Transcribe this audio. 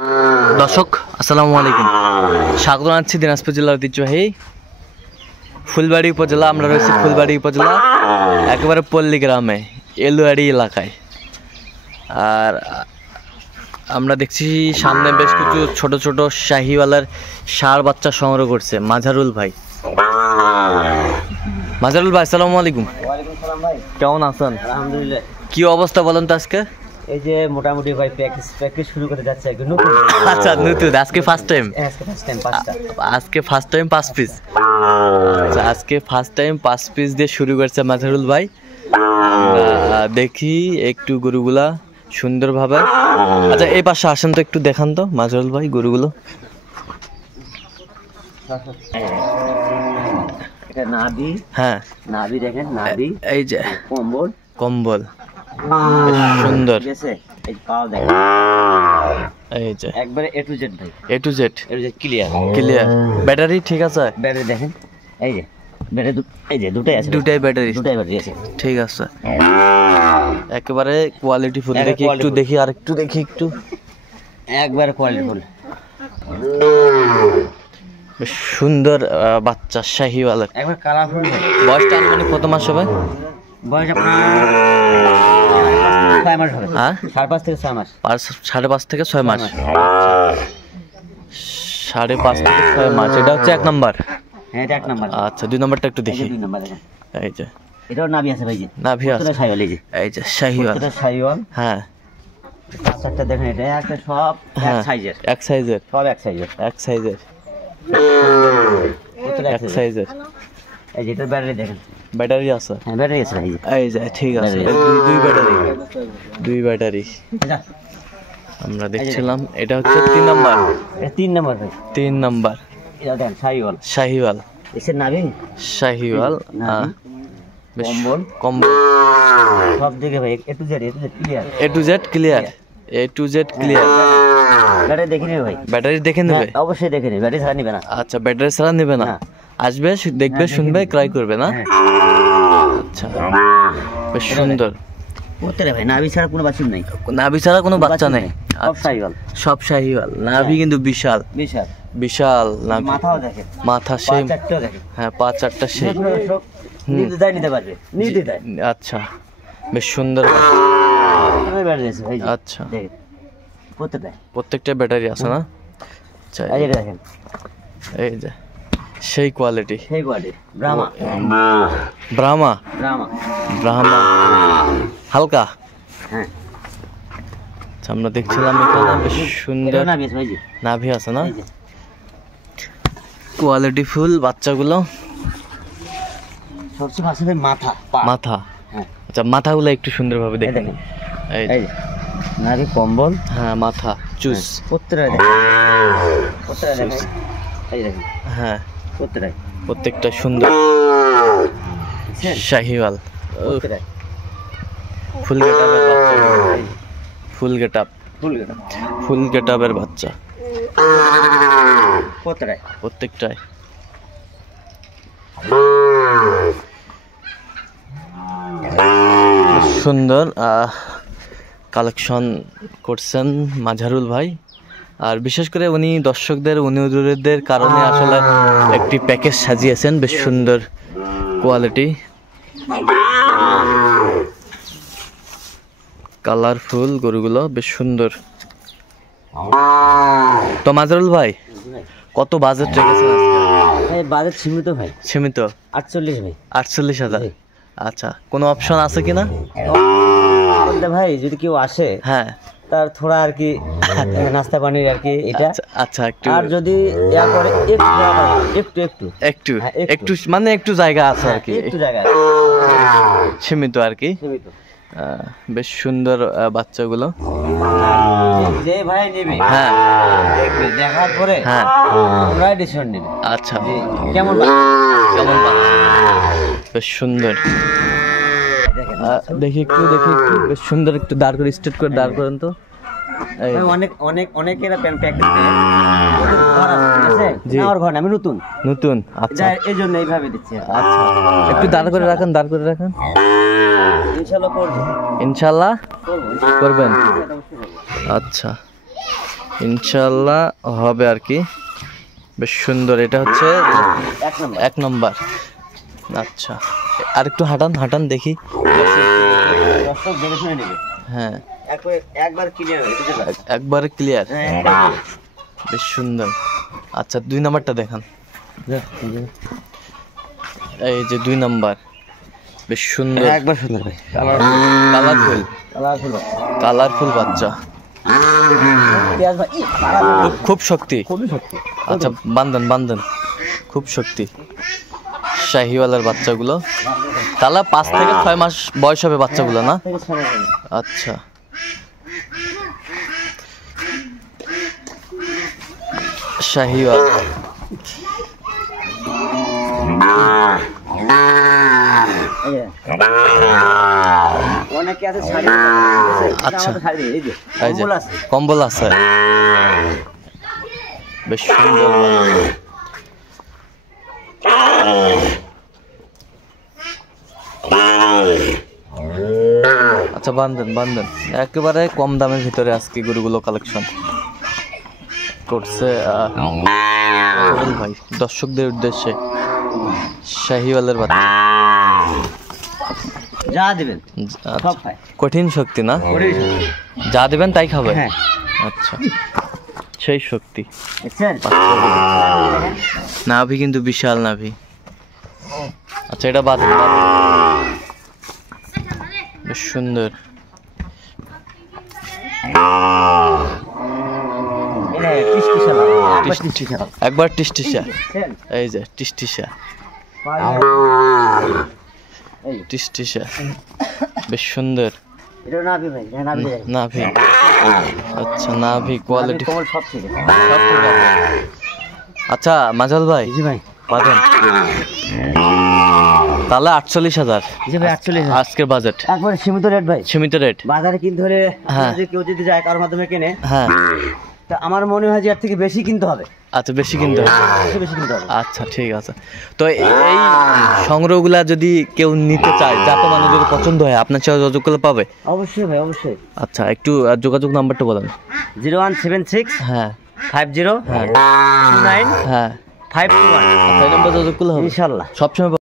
দর্শক আসসালামু আলাইকুম, স্বাগত জানাচ্ছি দিনাজপুর জেলার ঐতিহ্যবাহী ফুলবাড়ি উপজেলা। আমরা রয়েছি ফুলবাড়ি উপজেলা একেবারে পল্লী গ্রামে, এলুয়াড়ি এলাকায়। আর আমরা দেখছি সামনে বেশ কিছু ছোট ছোট শাহিওয়ালার ষাঁড় বাচ্চা সংগ্রহ করছে মাঝারুল ভাই। মাঝারুল ভাই আসসালামু আলাইকুম। ওয়ালাইকুম সালাম ভাই, কেমন আছেন? আলহামদুলিল্লাহ। কি অবস্থা বলেন তো আজকে? এই যে মোটামুটি ভাই প্র্যাকটিস শুরু করে যাচ্ছে একটু নতুন। আচ্ছা নতুন, আজকে ফার্স্ট টাইম? আজকে ফার্স্ট টাইম 5টা। আজকে ফার্স্ট টাইম 5 পিস। আচ্ছা আজকে ফার্স্ট টাইম 5 পিস দিয়ে শুরু করছে মাঝারুল ভাই। আমরা দেখি একটু গরুগুলা সুন্দরভাবে। আচ্ছা এই পাশে আসেন তো, একটু দেখান তো মাঝারুল ভাই গরুগুলো। এটা নাভি, হ্যাঁ নাভি দেখেন, নাভি এই যে কম্বল, কম্বল সুন্দর। ঠিক আছে। এই পাও দেখেন, এই যে একবারে এ টু জেড ভাই, A to Z clear clear. Battery ঠিক আছে? ব্যাটারি দেখেন, এই যে ব্যাটারি, এই যে দুটাই আছে, দুটাই ব্যাটারি আছে। ঠিক আছে, একেবারে কোয়ালিটি ফুল। দেখি একটু দেখি, আর একটু দেখি একটু, একবারে কোয়ালিটি ফুল, বেশ সুন্দর বাচ্চা শাহিওয়ালের। একবার কালারফুল। বয়সটা আনুমানিক কত মাস হবে? বয়স আপনার 6 মাস হবে। হ্যাঁ 5.5 থেকে 6 মাস। 5.5 থেকে 6 মাস। 5.5 থেকে 6 মাস। এটা হচ্ছে 1 নাম্বার। হ্যাঁ এটা 1 নাম্বার। আচ্ছা 2 নাম্বারটা একটু দেখি। 2 নাম্বার দেখেন, এই যে এটাও নাভি আছে ভাই, যে নাভি আছে। শাহিওয়াল, এই যে এই যে শাহিওয়াল, এটা শাহিওয়াল। হ্যাঁ চারটা দেখেন, এটা একটা সব এক সাইজের, এক সাইজের, সব এক সাইজের, এক সাইজের, এক সাইজের। এই যে এটার ব্যাটারি দেখেন, ব্যাটারি আছে? হ্যাঁ ব্যাটারি আছে ভাই। এই যে ঠিক আছে, দুই ব্যাটারি, দুই ব্যাটারি। আমরা দেখছিলাম এটা হচ্ছে 3 নাম্বার। এটা 3 নাম্বার ভাই, 3 নাম্বার। এটা দেখেন শাহিওয়াল, শাহিওয়াল, এসে নাভি, শাহিওয়াল, বেশ কম্বল, কম্বল সব দিকে ভাই A to Z clear, A to Z clear, A to Z clear. Battery দেখে নেবে ভাই, ব্যাটারি দেখে নেবে? অবশ্যই দেখে নেবে, ব্যাটারি ছাড়া নেবে না। আচ্ছা ব্যাটারি ছাড়া নেবে না, আসবে দেখবে শুনবে ক্রয় করবে না? আচ্ছা বেশ সুন্দর। প্রত্যেকটা ভাই নাভি ছাড়া কোনো বাছুর নাই, নাভি ছাড়া কোনো বাচ্চা নেই। সব শাহিওয়াল, সব শাহিওয়াল। নাভি কিন্তু বিশাল বিশাল, বিশাল নাভি। মাথাও দেখেন, মাথা সেই, চারটাও দেখেন, হ্যাঁ 5-4টা সেই। নিতে দেয়, নিতে পারবে, নিতে দেয়। আচ্ছা বেশ সুন্দর। ব্যাটারি আছে ভাই, আচ্ছা দেখেন প্রত্যেকটা ব্যাটারি আছে না? আচ্ছা এই যে দেখেন, এই যে সেই কোয়ালিটি, সেই কোয়ালিটি। ব্রাহ্মা, ব্রাহ্মা, ব্রাহ্মা, ব্রাহ্মা হালকা। হ্যাঁ আচ্ছা আমরা দেখছিলাম এখানে বেশ সুন্দর নাভি আছে ভাই, নাভি আছে না? কোয়ালিটি ফুল বাচ্চাগুলো। সবচেয়ে ভালো ভাই মাথা, মাথা। হ্যাঁ আচ্ছা মাথাগুলো একটু সুন্দরভাবে দেখেন। দেখেন, এই এই যে নাভি, কম্বল, হ্যাঁ মাথা চুস, প্রত্যেকটা দেখেন, প্রত্যেকটা দেখেন, এই দেখেন, হ্যাঁ প্রত্যেকটা, প্রত্যেকটা সুন্দর শাহিওয়াল। প্রত্যেকটা ফুল গেটআপের বাচ্চা, ফুল গেটআপ, ফুল গেটআপের বাচ্চা প্রত্যেকটা, প্রত্যেকটাই। সুন্দর কালেকশন করছেন মাঝারুল ভাই। আর বিশেষ করে উনি দর্শকদের অনুরোধের কারণে আসলে একটি প্যাকেজ সাজিয়েছেন, বেশ সুন্দর কোয়ালিটি, কালারফুল গরুগুলো বেশ সুন্দর। তো মাঝারুল ভাই কত বাজেট রেখেছেন আজকে? এই বাজেট সীমিত ভাই, সীমিত 48 ভাই, 48,000। আচ্ছা কোনো অপশন আছে কিনা বলতে ভাই? যদি কেউ আসে, হ্যাঁ তার থোড়া আর কি নাস্তা পানির আর কি এটা। আচ্ছা একটু, আর যদি ইয়া করে একটু একটু একটু একটু মানে একটু জায়গা আছে আর কি, একটু জায়গা সীমিত আর কি। সীমিত। বেশ সুন্দর বাচ্চাগুলো। যে ভাই নেবে, হ্যাঁ দেখবে, দেখার পরে হ্যাঁ তোমরা ডিসিশন নেবে আচ্ছা যে কেমন কেমন বাচ্চা। বেশ সুন্দর। দেখি একটু বেশ সুন্দর, একটু দাঁড় করে স্ট্রেট করে দাঁড় করেন তো। অনেকেরা প্র্যাকটিস করে, ওদের ঘর আছে, ঠিক আছে? আমার ঘর না, আমি নতুন নতুন। আচ্ছা এই জন্য এইভাবে দিচ্ছি। আচ্ছা একটু দাঁড় করে রাখেন, দাঁড় করে রাখেন। ইনশাআল্লাহ করব, ইনশাআল্লাহ করব, করবেন। আচ্ছা ইনশাল্লাহ হবে আর কি। বেশ সুন্দর, এটা হচ্ছে 1 নম্বর। আচ্ছা, আর একটু হাঁটান হাঁটান দেখি। দর্শক দেখে শুনে নেবে। হ্যাঁ, একবার ক্লিয়ার হয়ে গেছে। একবারে ক্লিয়ার, বেশ সুন্দর। আচ্ছা 2 নম্বরটা দেখান। এই যে 2 নম্বর, বেশ সুন্দর, একবার সুন্দর ভাই। কালারফুল কালারফুল বাচ্চা, পেঁয়াজ ভাই খুব শক্তি। খুবই শক্তি। আচ্ছা বান্ধন বান্ধন, খুব শক্তি। শাহিওয়ালার বাচ্চাগুলো তাহলে 5 থেকে 6 মাস বয়স হবে বাচ্চাগুলো না? আচ্ছা, শাহিওয়াল। অনেকে আছে শাড়ি। আচ্ছা, এই যে এই যে কম্বল আছে। কম্বল আছে, বেশ সুন্দর। আচ্ছা বান্ধন বান্ধন, একেবারে কম দামের ভিতরে আজকে গরুগুলো কালেকশন করছে ভাই দর্শকদের উদ্দেশ্যে। শাহিওয়ালের বাচ্চা যা দিবেন আচ্ছা, সব খায়। কঠিন শক্তি না? ওরে শক্তি। যা দেবেন তাই খাবে? হ্যাঁ। আচ্ছা, সেই শক্তি। দেখছেন? নাভি কিন্তু বিশাল নাভি। আচ্ছা, এটা বাদ বেশ সুন্দর। একবার টিসটিসা, এই যে টিসটিসা টিসটিসা, বেশ সুন্দর এটা নাভি ভাই, এটা নাভি ভাই। নাভি। আচ্ছা, নাভি কোয়ালিটি কোমল সব ঠিক আছে। সব ঠিক আছে। আচ্ছা মাজাল ভাই, জি ভাই। বাজেন তাহলে 48,000 জি ভাই 48,000 আজকের বাজেট, একবারে সীমিত রেট ভাই। সীমিত রেট। বাজারে কিনতে হলে হ্যাঁ। যদি কেউ যদি যায় কারোর মাধ্যমে কেনে, হ্যাঁ, তা আমার মনে হয় যে এর থেকে বেশি কিনতে হবে। আচ্ছা বেশি কিনতে হবে। বেশি কিনতে হবে। আচ্ছা ঠিক আছে। তো এই সংগ্রহগুলা যদি কেউ নিতে চায়, যাতে মানে যদি পছন্দ হয়, আপনার সাথে যোগাযোগ করলে পাবে? অবশ্যই ভাই, অবশ্যই। আচ্ছা, একটু যোগাযোগ নাম্বারটা বলেন। 0176 হ্যাঁ 50 হ্যাঁ 29 হ্যাঁ, 521। আচ্ছা এই নাম্বার যোগাযোগ করলে হবে ইনশাআল্লাহ। সবসময়।